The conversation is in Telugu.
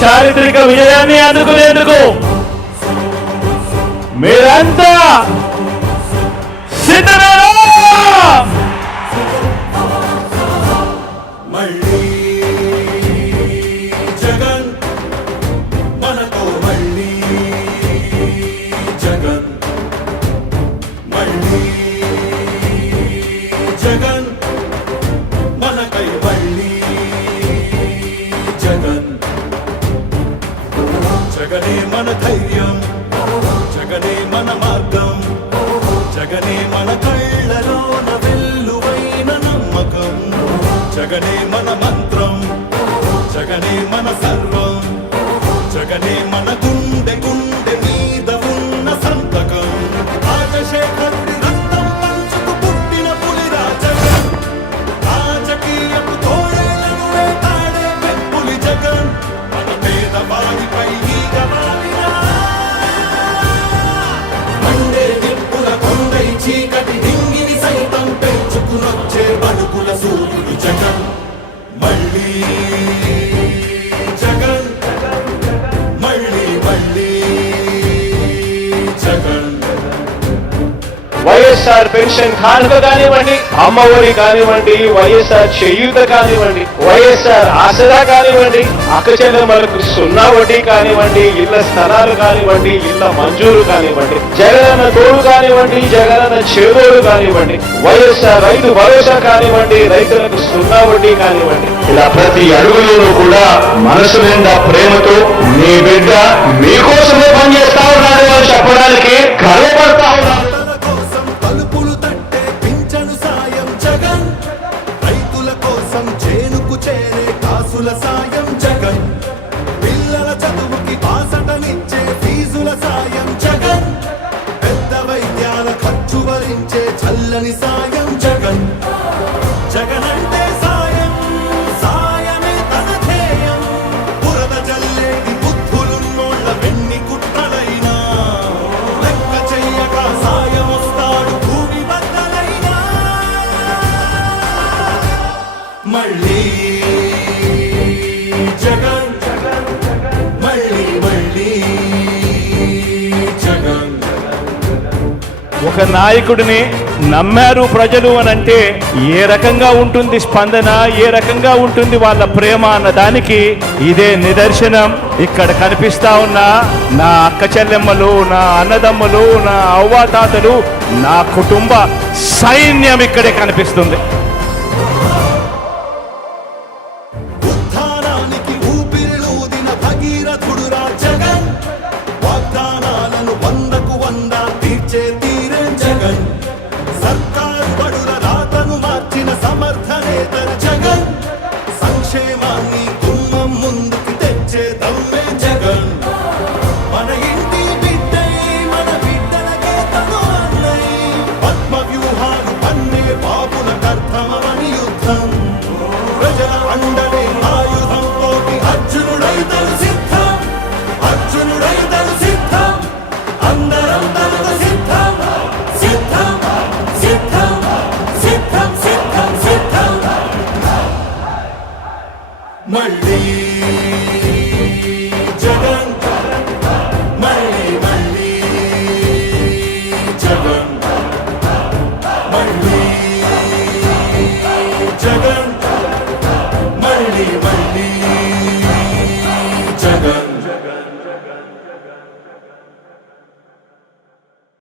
చారిత్రక విజయాన్ని అందుకునేందుకు మీరంతా సిద్ధమేనా? మళ్ళీ జగన్ మనతో, మళ్ళీ జగన్, మళ్ళీ జగన్ మనకై, మళ్ళీ జగన్. జగనే మన ధైర్యం, జగనే మన మార్గం, జగనే మన కళ్ళలోన వెల్లువైన నమ్మకం, జగనే మన మంత్రం, జగనే మన సర్వం, జగనే మన గుండె గుండె మీద ఉన్న సంతకం. రాజశేఖరుడి రక్తం పంచుకు పుట్టిన పులిరా జగన్, రాజకీయపు తోడేలను వేటాడే పెప్పులి జగన్, మన పేదవాడిపై ఈగ వాలిన మండే నిప్పుల కొండై చీకటి డింగిని సైతం పెంచుకునొచ్చే బడుకుల సూర్యుడు జగన్. మళ్ళీ జగన్, మళ్ళీ మళ్ళీ జగన్. వైఎస్ఆర్ పెన్షన్ కానుక కానివ్వండి, అమ్మఒడి కానివ్వండి, వైఎస్ఆర్ చేయూత కానివ్వండి, వైఎస్ఆర్ ఆసరా కానివ్వండి, అక్కచెల్లెమ్మలకు 0 వడ్డీ కానివ్వండి, ఇళ్ల స్థలాలు కానివ్వండి, ఇళ్ల మంజూరు కానివ్వండి, జగనన్న తోడు కానివ్వండి, జగనన్న చేదోడు కానివ్వండి, వైఎస్ఆర్ రైతు భరోసా కానివ్వండి, రైతులకు 0 వడ్డీ కానివ్వండి, ఇలా ప్రతి అడుగులోనూ కూడా మనసు నిండా ప్రేమతో మీ బిడ్డ మీకోసమే పనిచేస్తా ఉన్నాడు అని చెప్పడానికి గర్వపడతా ఉన్నాడు. తలుపులు తట్టే పింఛను సాయం జగన్, రైతుల కోసం చేనుకు చేరే కాసుల సాయం జగన్, పిల్లల చదువుకి బాసటనిచ్చే ఫీజుల సాయం జగన్, పెద్ద వైద్యాల ఖర్చు భరించే చల్లని సాయం జగన్. జగన్ అంటే సాయం, సాయమే తన ధ్యేయం, బురద జల్లేటి బుద్ధులున్నోళ్ళ వెన్ని కుట్రలైనా లెక్క చెయ్యక సాయం వస్తాడు భూమి బద్దలైనా. మళ్ళీ జగన్, మళ్ళీ మళ్ళీ జగన్. ఒక నాయకుడిని నమ్మారు ప్రజలు అని అంటే ఏ రకంగా ఉంటుంది స్పందన, ఏ రకంగా ఉంటుంది వాళ్ళ ప్రేమ అన్న దానికి ఇదే నిదర్శనం. ఇక్కడ కనిపిస్తా ఉన్న నా అక్క చెల్లెమ్మలు, నా అన్నదమ్ములు, నా అవ్వాతాతలు, నా కుటుంబ సైన్యం ఇక్కడే కనిపిస్తుంది.